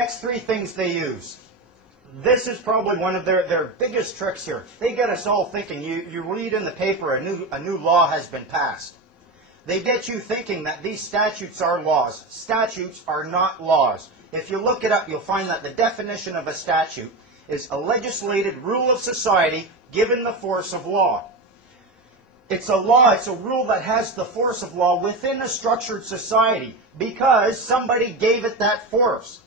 Next three things they use. This is probably one of their biggest tricks here. They get us all thinking. You read in the paper a new law has been passed. They get you thinking that these statutes are laws. Statutes are not laws. If you look it up, you'll find that the definition of a statute is a legislated rule of society given the force of law. It's a law, it's a rule that has the force of law within a structured society because somebody gave it that force.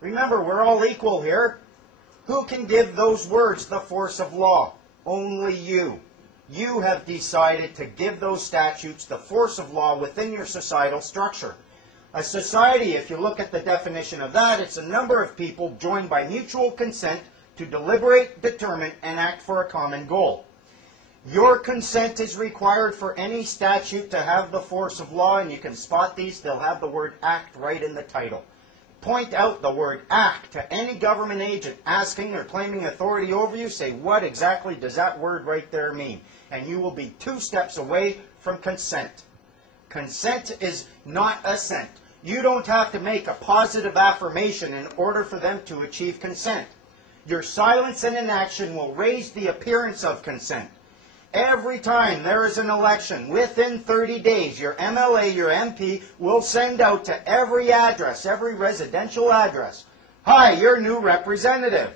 Remember, we're all equal here. Who can give those words the force of law? Only you. You have decided to give those statutes the force of law within your societal structure. A society, if you look at the definition of that, it's a number of people joined by mutual consent to deliberate, determine, and act for a common goal. Your consent is required for any statute to have the force of law, and you can spot these. They'll have the word act right in the title. Point out the word act to any government agent asking or claiming authority over you. Say, what exactly does that word right there mean? And you will be 2 steps away from consent. Consent is not assent. You don't have to make a positive affirmation in order for them to achieve consent. Your silence and inaction will raise the appearance of consent. Every time there is an election, within 30 days, your MLA, your MP, will send out to every address, every residential address, "Hi, your new representative."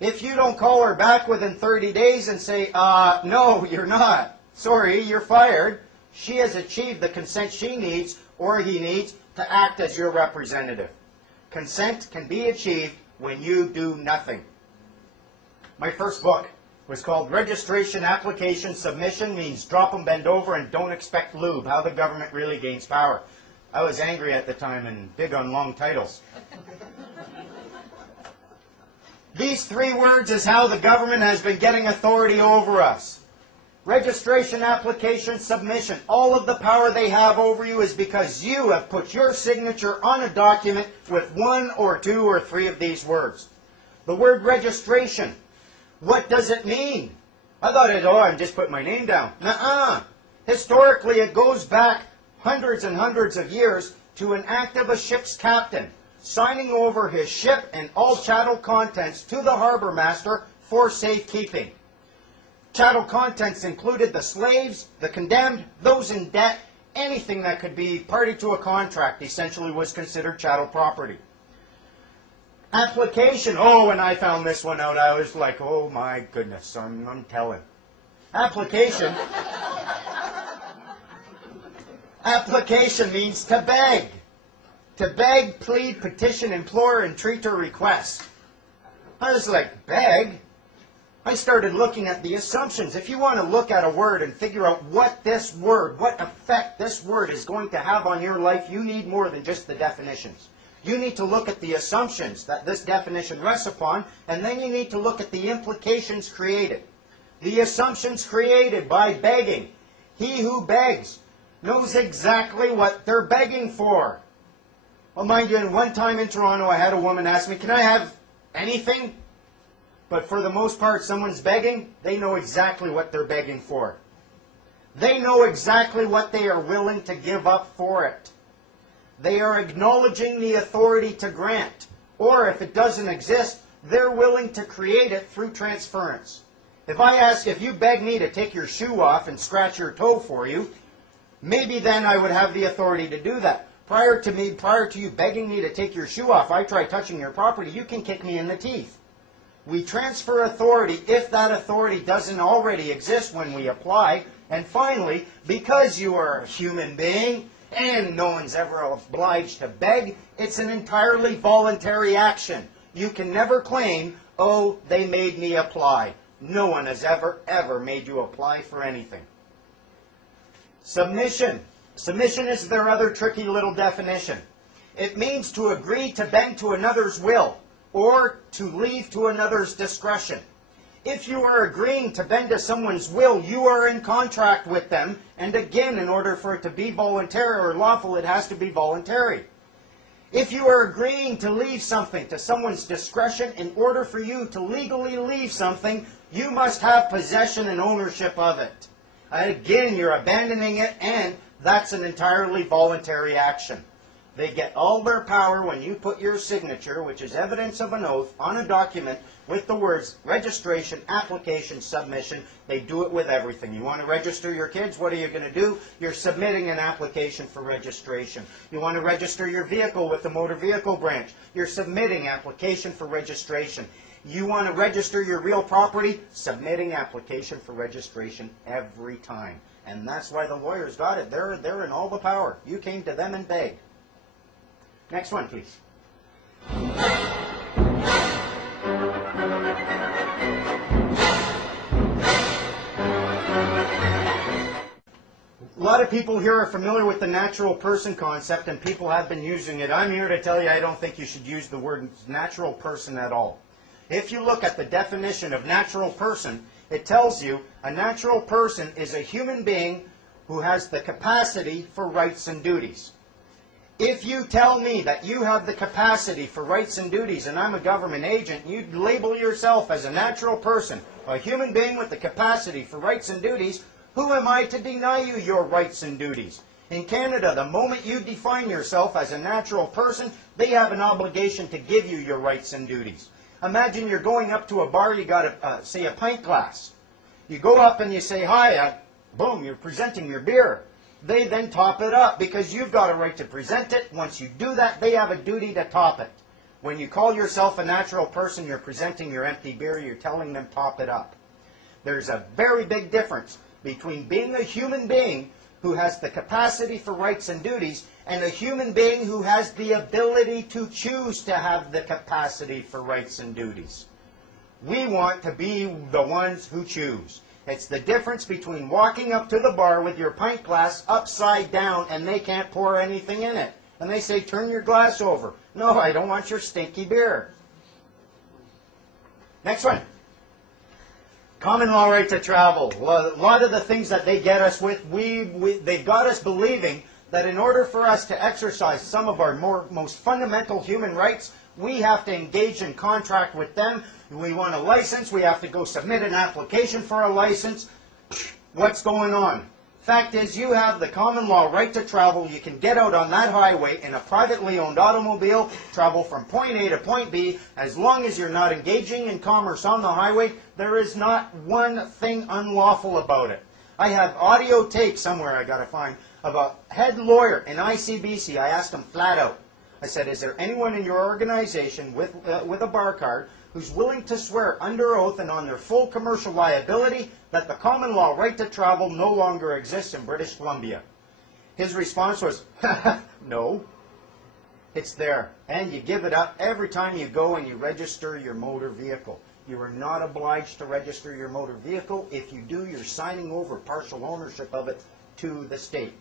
If you don't call her back within 30 days and say, "No, you're not. Sorry, you're fired," she has achieved the consent she needs or he needs to act as your representative. Consent can be achieved when you do nothing. My first book was called Registration Application Submission Means Drop 'em, Bend Over, and Don't Expect Lube, How the Government Really Gains Power. I was angry at the time and big on long titles. These 3 words is how the government has been getting authority over us. Registration, application, submission. All of the power they have over you is because you have put your signature on a document with 1 or 2 or 3 of these words. The word registration. What does it mean? I thought I'm just putting my name down. Nuh-uh. Historically, it goes back hundreds and hundreds of years to an act of a ship's captain signing over his ship and all chattel contents to the harbor master for safekeeping. Chattel contents included the slaves, the condemned, those in debt. Anything that could be party to a contract essentially was considered chattel property. Application. Oh, when I found this one out, I was like, oh my goodness, I'm telling. Application. Application means to beg. To beg, plead, petition, implore, entreat, or request. I was like, beg? I started looking at the assumptions. If you want to look at a word and figure out what this word, what effect this word is going to have on your life, you need more than just the definitions. You need to look at the assumptions that this definition rests upon, and then you need to look at the implications created. The assumptions created by begging. He who begs knows exactly what they're begging for. Well, mind you, one time in Toronto, I had a woman ask me, "Can I have anything?" But for the most part, someone's begging, they know exactly what they're begging for. They know exactly what they are willing to give up for it. They are acknowledging the authority to grant. Or if it doesn't exist, they're willing to create it through transference. If you beg me to take your shoe off and scratch your toe for you, maybe then I would have the authority to do that. Prior to you begging me to take your shoe off, I try touching your property, you can kick me in the teeth. We transfer authority if that authority doesn't already exist when we apply. And finally, because you are a human being, and no one's ever obliged to beg, it's an entirely voluntary action. You can never claim, "Oh, they made me apply." No one has ever made you apply for anything. Submission. Submission is their other tricky little definition. It means to agree to bend to another's will, or to leave to another's discretion. If you are agreeing to bend to someone's will, you are in contract with them, and again, in order for it to be voluntary or lawful, it has to be voluntary. If you are agreeing to leave something to someone's discretion, in order for you to legally leave something, you must have possession and ownership of it. Again, you're abandoning it, and that's an entirely voluntary action. They get all their power when you put your signature, which is evidence of an oath, on a document with the words registration, application, submission. They do it with everything. You want to register your kids, what are you going to do? You're submitting an application for registration. You want to register your vehicle with the motor vehicle branch. You're submitting application for registration. You want to register your real property, submitting application for registration every time. And that's why the lawyers got it. They're in all the power. You came to them and begged. Next one, please. A lot of people here are familiar with the natural person concept, and people have been using it. I'm here to tell you I don't think you should use the word natural person at all. If you look at the definition of natural person, it tells you a natural person is a human being who has the capacity for rights and duties. If you tell me that you have the capacity for rights and duties and I'm a government agent, you label yourself as a natural person, a human being with the capacity for rights and duties, who am I to deny you your rights and duties? In Canada, the moment you define yourself as a natural person, they have an obligation to give you your rights and duties. Imagine you're going up to a bar, you got say a pint glass. You go up and you say, hi, boom, you're presenting your beer. They then top it up because you've got a right to present it. Once you do that, they have a duty to top it. When you call yourself a natural person, you're presenting your empty beer, you're telling them top it up. There's a very big difference between being a human being who has the capacity for rights and duties and a human being who has the ability to choose to have the capacity for rights and duties. We want to be the ones who choose. It's the difference between walking up to the bar with your pint glass upside down and they can't pour anything in it. And they say, turn your glass over. No, I don't want your stinky beer. Next one. Common law right to travel. Well, a lot of the things that they get us with, they've got us believing that in order for us to exercise some of our most fundamental human rights, we have to engage in contract with them. We want a license, we have to go submit an application for a license. What's going on? Fact is, you have the common law right to travel. You can get out on that highway in a privately owned automobile, travel from point A to point B. As long as you're not engaging in commerce on the highway, there is not one thing unlawful about it. I have audio tape somewhere I got to find of a head lawyer in ICBC. I asked him flat out. I said, is there anyone in your organization with a bar card who's willing to swear under oath and on their full commercial liability that the common law right to travel no longer exists in British Columbia? His response was, no, it's there. And you give it up every time you go and you register your motor vehicle. You are not obliged to register your motor vehicle. If you do, you're signing over partial ownership of it to the state.